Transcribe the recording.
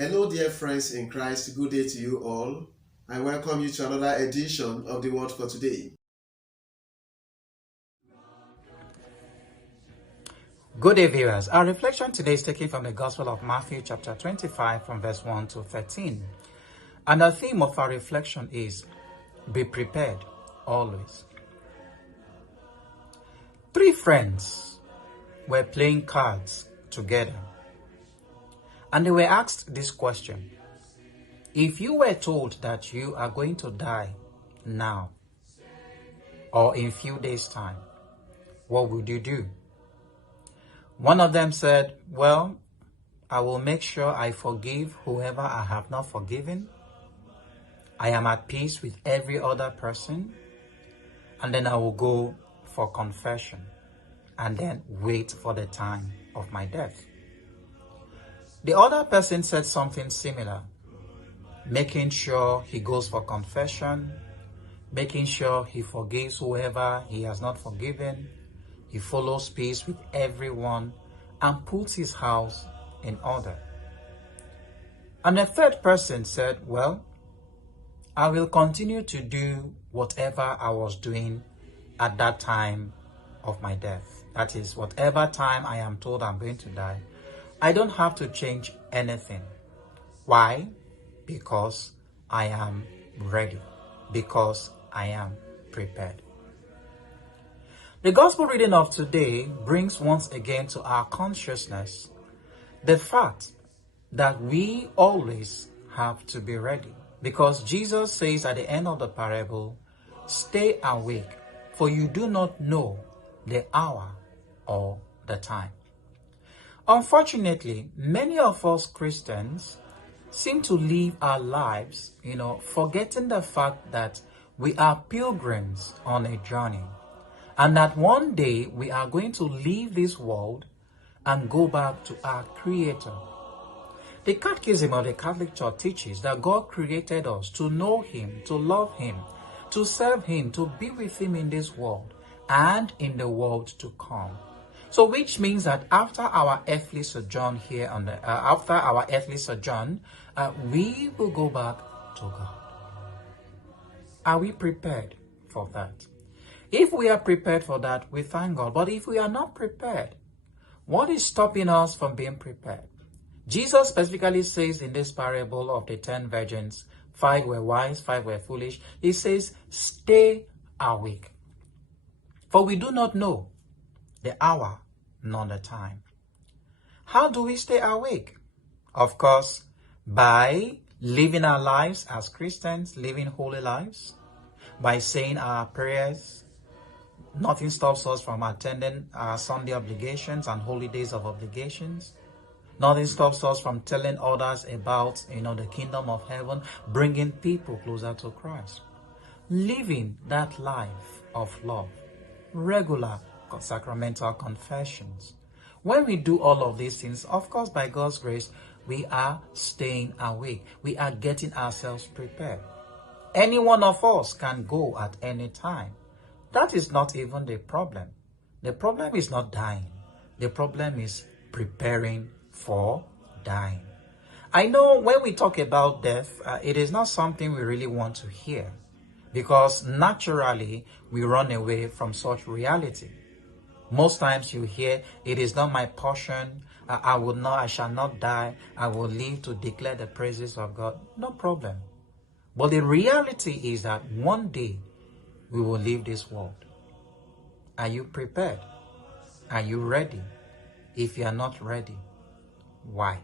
Hello, dear friends in Christ. Good day to you all. I welcome you to another edition of the Word for Today. Good day, viewers. Our reflection today is taken from the Gospel of Matthew, chapter 25, from verse 1 to 13. And the theme of our reflection is, be prepared always. 3 friends were playing cards together, and they were asked this question: if you were told that you are going to die now or in few days' time, what would you do? One of them said, well, I will make sure I forgive whoever I have not forgiven. I am at peace with every other person. And then I will go for confession and then wait for the time of my death. The other person said something similar, making sure he goes for confession, making sure he forgives whoever he has not forgiven, he follows peace with everyone, and puts his house in order. And the third person said, well, I will continue to do whatever I was doing at that time of my death. That is, whatever time I am told I'm going to die, I don't have to change anything. Why? Because I am ready. Because I am prepared. The gospel reading of today brings once again to our consciousness the fact that we always have to be ready. Because Jesus says at the end of the parable, stay awake, for you do not know the hour or the time. Unfortunately, many of us Christians seem to live our lives, forgetting the fact that we are pilgrims on a journey. And that one day we are going to leave this world and go back to our Creator. The Catechism of the Catholic Church teaches that God created us to know Him, to love Him, to serve Him, to be with Him in this world and in the world to come. So, which means that after our earthly sojourn here on the we will go back to God. Are we prepared for that? If we are prepared for that, we thank God. But if we are not prepared, what is stopping us from being prepared? Jesus specifically says in this parable of the 10 virgins, 5 were wise, 5 were foolish. He says, stay awake. For we do not know the hour nor the time. How do we stay awake? Of course, by living our lives as Christians, living holy lives, by saying our prayers. Nothing stops us from attending our Sunday obligations and holy days of obligations. Nothing stops us from telling others about, the kingdom of heaven, bringing people closer to Christ. Living that life of love, regular sacramental confessions. When we do all of these things, of course, by God's grace, we are staying awake. We are getting ourselves prepared. Any one of us can go at any time. That is not even the problem. The problem is not dying. The problem is preparing for dying. I know when we talk about death, it is not something we really want to hear, because naturally we run away from such reality. Most times you hear, it is not my portion, I shall not die, I will live to declare the praises of God. No problem. But the reality is that one day we will leave this world. Are you prepared? Are you ready? If you are not ready, why?